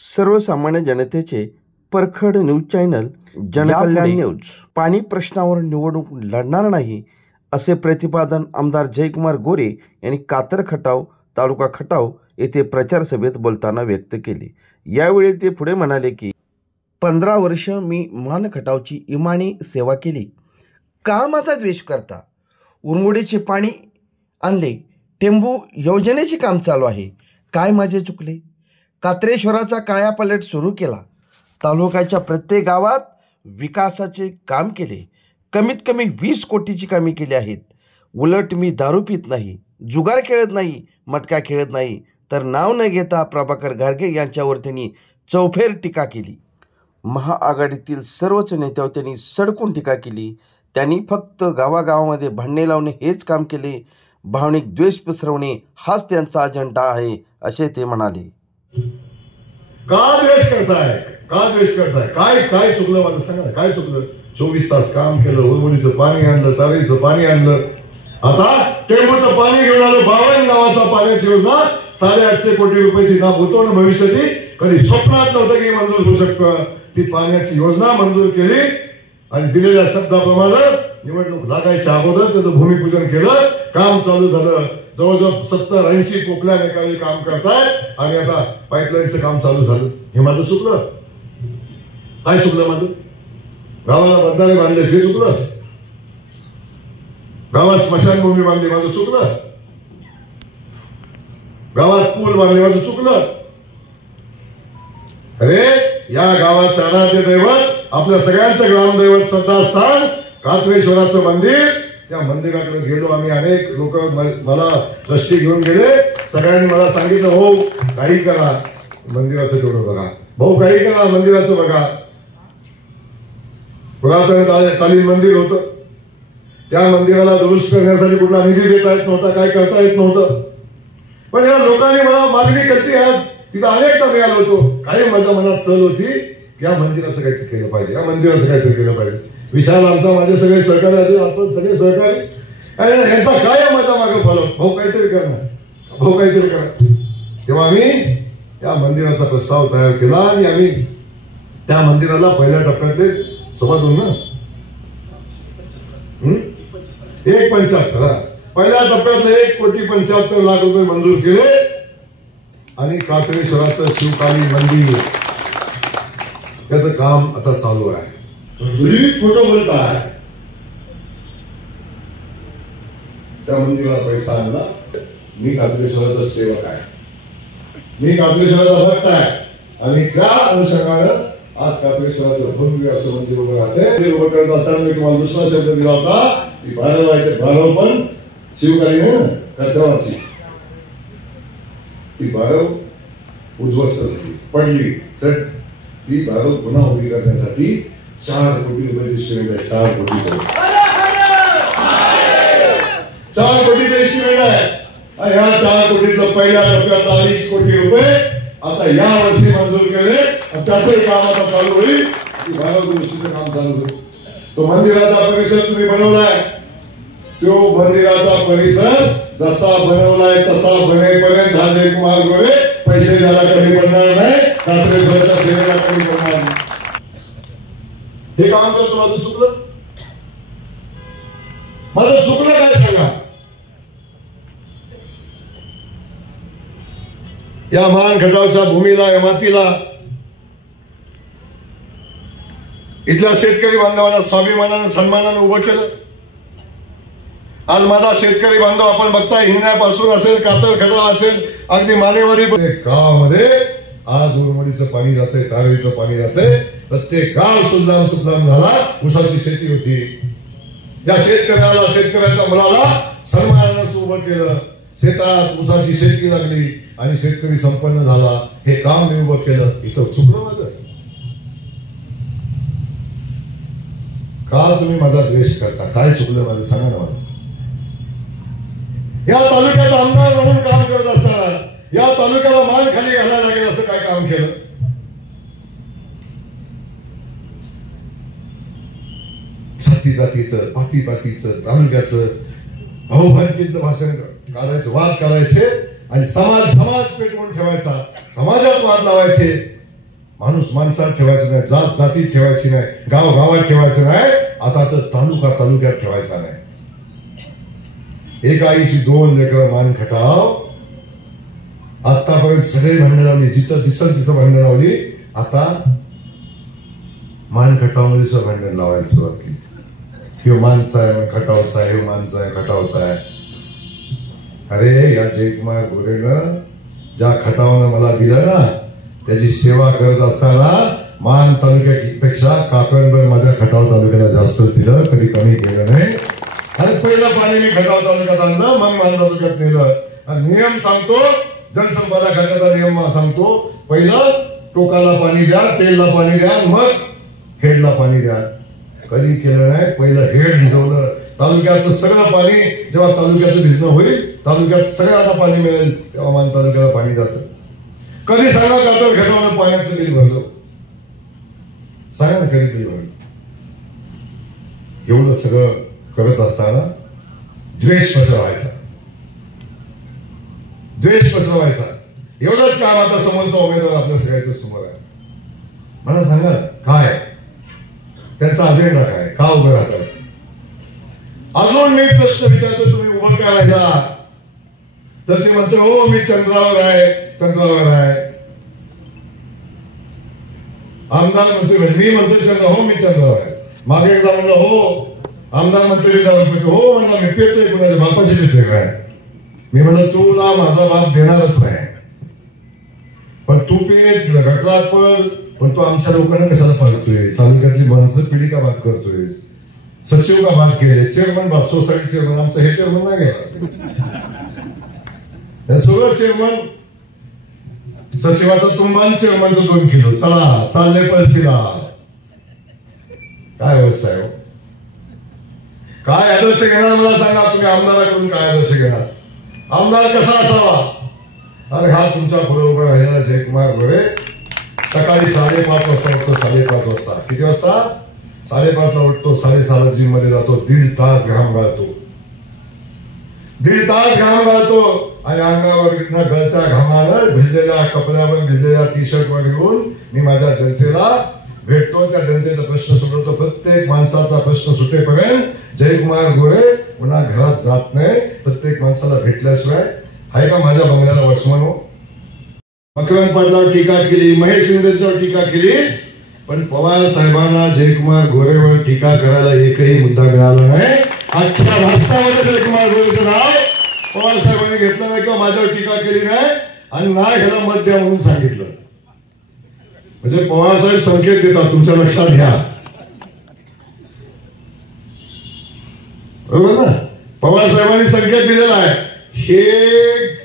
सर्वसामान्य जनतेचे परखड न्यूज चॅनल जनकल्याण न्यूज पाणी प्रश्नावर निवडणूक लढणार नाही असे प्रतिपादन आमदार जयकुमार गोरे यांनी कातर खटाव तालुका खटाव येथे प्रचार सभेत बोलताना व्यक्त केले। यावेळी ते पुढे म्हणाले की 15 वर्ष मी मान खटावची इमानी सेवा केली। का माझा द्वेष करता? उरमुडीचे पाणी आणले, टेंबू योजनेचे काम चालू आहे, काय माझे चुकले? कात्रेश्वराचा कायापालट सुरू केला, तालुक्याच्या प्रत्येक गावात विकासाचे काम केले, कमीत कमी 20 कोटीची कामे केली आहेत। उलट मी दारू पित नाही, जुगार खेळत नाही, मटका खेळत नाही, तर नाव न घेता प्रभाकर घारगे यांच्यावर त्यांनी चौफेर टीका केली। महाआघाडीतील सर्वच नेत्यावर त्यांनी सडकून टीका केली। त्यांनी फक्त गावागावामध्ये भांडणे लावणे हेच काम केले। भावनिक द्वेष पसरवणे हाच त्यांचा अजेंडा आहे असे ते म्हणाले। का द्वेष करताय? का द्वेष करताय? काय चुकलं माझं सांगा, काय चुकलं? 24 तास काम केलं, उरमुडीचं पाणी आणलं, तारीचं पाणी आणलं, आता टेंबूचं पाणी घेऊन आलं। 52 गावाचा पाण्याची योजना 850 कोटी रुपयाची ना भूतोन भविष्याची कधी स्वप्नात नव्हतं की मंजूर होऊ शकतं। ती पाण्याची योजना मंजूर केली आणि दिलेल्या शब्दाप्रमाणे निवडणूक लागायच्या अगोदर त्याचं भूमिपूजन केलं, काम चालू झालं। जवळजवळ 70-80 पोकल्या एकावेळी काम करतायत आणि आता पाईपलाईनचं काम चालू झालं। हे माझं चुकलं? काय चुकलं माझं? गावाला बंधारे बांधले हे चुकलं? गावात स्मशानभूमी बांधली माझं चुकलं? गावात पूल बांधले माझं चुकलं? अरे या गावाचं आराध्य दैवत, आपल्या सगळ्यांचं ग्रामदैवत श्रद्धास्थान कात्रेश्वराचं मंदिर, त्या मंदिराकडे गेलो आम्ही। अनेक लोक मला दृष्टी घेऊन गेले, सगळ्यांनी मला सांगितलं भाऊ काही करा मंदिराचं तेवढं बघा, भाऊ काही करा मंदिराचं बघा। पुरातन मंदिर होतं, त्या मंदिराला दुरुस्त करण्यासाठी कुठला निधी देता येत नव्हता, काय करता येत नव्हतं। पण या लोकांनी मला मागणी केली, तिथं अनेकदा मी आलो होतो। काही माझ्या मनात सहल होती की या मंदिराचं काहीतरी केलं पाहिजे, या मंदिराचं काहीतरी केलं पाहिजे। विशाल आमचा, माझे सगळे सहकारी आहेत, आपण सगळे सहकारी, यांचा काय माझा मागं फॉलो, भाऊ काहीतरी करणार, भाऊ काहीतरी करा। तेव्हा आम्ही या मंदिराचा प्रस्ताव तयार केला आणि आम्ही त्या मंदिराला पहिल्या टप्प्यातले 2.25 ना 1.75 पहिल्या टप्प्यातले 1.75 कोटी रुपये मंजूर केले आणि कात्रेश्वराचं शिवकाली मंदिर त्याचं काम आता चालू आहे। खोटं बोलताय, त्या मंदिराला पैसा आणला, मी कात्रेश्वराचा सेवक आहे, मी कात्रेश्वराचा भक्त आहे आणि त्या अनुषंगानं आज कात्रेश्वराचं भव्य असं मंदिर उभं राहते। उभं करत असताना मी तुम्हाला दुसरा शब्द दिला होता की भाडव आहे, ते भाडव पण शिवकाली आहे ना खटावची, ती भाडव उद्ध्वस्त झाली, पडली, ती भाडव पुन्हा उभी करण्यासाठी 4 कोटी रुपयाची श्रेणी आहे। 4 कोटीचं श्रेणी आहे। ह्या 4 कोटीचं पहिल्या टप्प्यात 2.5 कोटी रुपये आता या वर्षी मंजूर केले, त्याचंही काम आता चालू होईल, भाडव दुरुस्तीचं काम चालू होईल। तो मंदिराचा परिसर तुम्ही बनवलाय, तो मंदिराचा परिसर जसा बनवलाय तसा बनेपर्यंत हा जयकुमार गोरे पैसे द्यायला कमी पडणार नाही, कात्रेश्वराच्या सेवेला कमी पडणार नाही। हे काम करतो, माझं चुकलं? माझं चुकलं काय सांगा? या मान खटावच्या भूमीला, या मातीला, इथल्या शेतकरी बांधवांना स्वाभिमानाने सन्मानाने उभं केलं। आज माझा शेतकरी बांधव आपण बघताय, हिंगण्यापासून असेल, कातर खटाव असेल, अगदी मानेवाडी गावामध्ये आज उरमुडीचं पाणी जाते, तारेचं पाणी जाते, प्रत्येक गाव सुजलाम सुफलाम झाला। ऊसाची शेती होती, या शेतकऱ्याला, शेतकऱ्याच्या मुलाला सन्मानानं उभं केलं, शेतात ऊसाची शेती लागली आणि शेतकरी संपन्न झाला। हे काम मी उभं केलं, इथं चुकलं माझं? का तुम्ही माझा द्वेष करता? काय चुकलं माझं सांगा ना मला? या तालुक्याचा आमदार म्हणून काम करत असताना या तालुक्याला मान खाली घालायला लागेल असं काय काम केलं? जातीचं, पातीचं, तालुक्याचं भाऊभाईचं भाषण करायचं, वाद करायचे आणि समाज पेटवून ठेवायचा, समाजात वाद लावायचे, माणूस माणसात ठेवायचं नाही, जात जातीत ठेवायची नाही, गाव गावात ठेवायचं नाही, आता तर तालुका तालुक्यात ठेवायचा नाही. एका आईची 2 लेकरं मान खटाव. आतापर्यंत सगळे भांडण लावली, जिथं दिसल तिथं भांडण लावली. आता मान खटावमध्ये भांडण लावायला सुरुवात केली. ह्यो मानचा आहे खटावचा आहे, ह्यो मानचा आहे खटावचा आहे. अरे या जयकुमार गोरेनं ज्या खटावनं मला दिलं ना, त्याची सेवा करत असताना मान तालुक्यापेक्षा काकणभर माझ्या खटाव तालुक्याला जास्त दिलं, कधी कमी केलं नाही. आणि पहिलं पाणी मी खटाव तालुक्यात आणलं, मग मान तालुक्यात नेलं. आणि नियम सांगतो, जनसंपदा खात्याचा नियम सांगतो, पहिलं टोकाला पाणी द्या, तेलला पाणी द्या, मग हेडला पाणी द्या. कधी केलं नाही. पहिलं हेड भिजवलं. तालुक्याचं सगळं पाणी जेव्हा तालुक्याचं भिजणं होईल, तालुक्यात सगळ्यांना पाणी मिळेल, तेव्हा मान तालुक्याला पाणी जातं. कधी सांगा कातर घटावलं पाण्याचं बिल भरलं, सांगा ना कधी बिल भरलं. एवढं सगळं करत असताना द्वेष पसरवायचा, द्वेष पसरवायचा. एवढंच काम आता समोरचा उमेदवार आपल्या सगळ्याच्या समोर आहे. मला सांगा ना काय त्यांचा अजेंडा, काय का उभं राहतात. अजून मी प्रश्न विचारतो, तुम्ही उभं का राहिला, तर ते म्हणतो हो मी चंद्रावर आहे, चंद्रावर आहे. आमदार म्हणतोय, मी म्हणतो चंद्र, हो मी चंद्रावर आहे. मागे एकदा म्हणलं हो, आमदार म्हणतोय हो म्हणला मी पेटतोय, कुणाच्या बापाची पेटतोय काय. मी म्हणलं तुला माझा बाप देणारच नाही, पण तू पेट घटलात पण तो आमच्या लोकांना कशाला पाजतोय. तालुक्यातली माणसं पिढी का बात करतोय, सचिव का बात केले, चेअरमन बाप, सोसायटी चेअरमन, आमचा हे चेअरमन नाही गेला, सगळं चेअरमन. सचिवाचा तुंबान चेअरमनचं 2 किलो, चला चालले पैसेला. काय अवस्था आहे, काय आदर्श घेणार मला सांगा. तुम्ही आमदाराकडून काय आदर्श घेणार, आमदार कसा असावा. अरे हा तुमच्या पुढे उभा राहिलेला जयकुमार गोरे सकाळी 5:30 वाजता उठतो, 5:30 वाजता. किती वाजता, 5:30 उठतो, 6:30 जिम मध्ये जातो, 1.5 तास घाम गाळतो, 1.5 तास घाम गाळतो. आणि अंगावर गळत्या घामानं भिजलेल्या कपड्यावर, भिजलेल्या टी शर्टवर घेऊन मी माझ्या जनतेला भेटतो, त्या जनतेचा प्रश्न सोडवतो. प्रत्येक माणसाचा प्रश्न सुटेपर्यंत जयकुमार गोरे पुन्हा घरात जात नाही. प्रत्येक माणसाला भेटल्याशिवाय. आहे का माझ्या बंगल्याला वॉचमन हो. मकरंद पाटलावर टीका केली, महेश शिंदेच्यावर टीका केली, पण पवार साहेबांना जयकुमार गोरेवर टीका करायला एकही मुद्दा मिळाला नाही. अख्ख्या भारतामध्ये जयकुमार गोरेचं नाव पवार साहेबांनी घेतलं नाही किंवा माझ्यावर टीका केली नाही. आणि नाही ह्याला मत द्या म्हणून सांगितलं. म्हणजे पवार साहेब संकेत देतात, तुमच्या लक्षात घ्या, बरोबर ना. पवार साहेबांनी संकेत दिलेला आहे. हे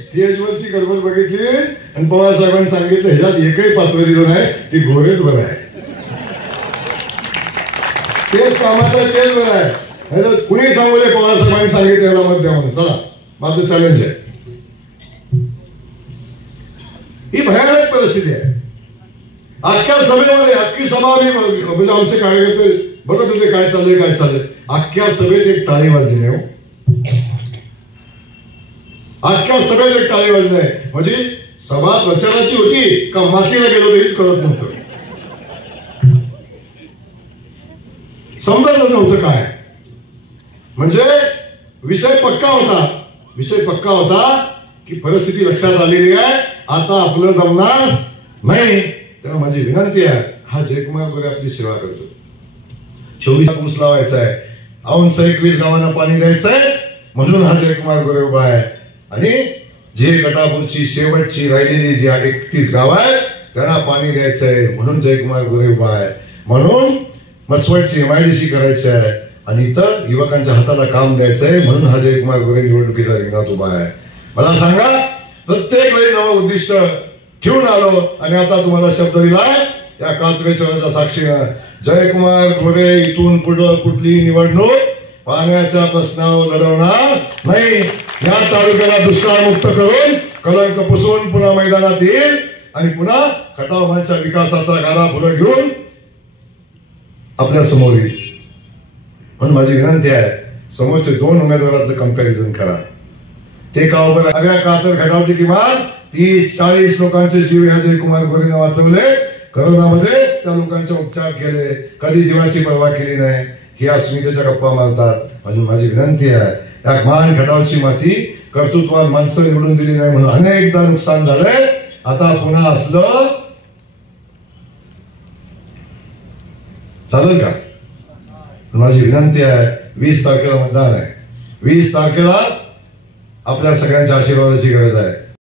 स्टेजवरची गडबड बघितली आणि पवार साहेबांनी सांगितलं ह्याच्यात एकही पात्र दिलं नाही, ती गोरेच बरं आहे, तेच कामाचं आहे, तेच बरं आहे. कुणी सांगले पवार साहेबांनी सांगितलं ह्याला मत द्या म्हणून. चला माझं चॅलेंज आहे. ही भयानक परिस्थिती आहे. अख्ख्या सभेमध्ये, अख्खी सभा म्हणजे आमचे कार्यकर्ते बघत होते काय चाललंय काय चाललंय. अख्ख्या सभेत एक टाळी वाजली नाही हो. अख्ख्या सभेत एक टाळी वाजली नाही. म्हणजे सभा प्रचाराची होती का मातीला गेलो हेच कळत नव्हतं, समजत नव्हतं काय. म्हणजे विषय पक्का होता, विषय पक्का होता की परिस्थिती लक्षात आलेली आहे, आता आपलं जमणार नाही. तेव्हा माझी विनंती आहे, हा जयकुमार गोरे आपली सेवा करतो. 24 ऊस लावायचा आहे, 21 गावांना पाणी द्यायचंय, म्हणून हा जयकुमार गोरे उभा आहे. आणि जे गटापूरची शेवटची राहिलेली जी 31 गाव आहेत त्यांना पाणी द्यायचंय, म्हणून जयकुमार गोरे उभा आहे. म्हणून मसवटची MIDC करायची आहे आणि इतर युवकांच्या हाताला काम द्यायचंय, म्हणून हा जयकुमार गोरे निवडणुकीच्या रिंगणात उभा आहे. मला सांगा, प्रत्येक वेळी नवं उद्दिष्ट ठेवून आलो आणि आता तुम्हाला शब्द दिलाय या कात्रेश्वराच्या साक्षीनं, जयकुमार गोरे इथून पुढे कुठली निवडणूक पाण्याच्या प्रश्नावर लढवणार नाही. या तालुक्याला दुष्काळमुक्त करून कलंक पुसून पुन्हा मैदानात येईल आणि पुन्हा खटावमांच्या विकासाचा गाडा पुढे घेऊन आपल्या समोर येईल. म्हणून माझी विनंती आहे, समोरचे 2 उमेदवारांचं कंपॅरिझन करा. ते का उभं राहिल्या कातर घटावची किमान 30-40 लोकांचे जीव ह्या जयकुमार गोरेने वाचवले. करोनामध्ये त्या लोकांचे उपचार केले, कधी जीवाची पर्वा केली नाही. ही अस्मितेच्या गप्पा मारतात. माझी विनंती आहे, या महान खटावची माती कर्तृत्वान माणसं निवडून दिली नाही म्हणून अनेकदा नुकसान झालंय. आता पुन्हा असलं चालेल का? माझी विनंती आहे, 20 तारखेला मतदान आहे. 20 तारखेला आपल्या सगळ्यांच्या आशीर्वादाची गरज आहे.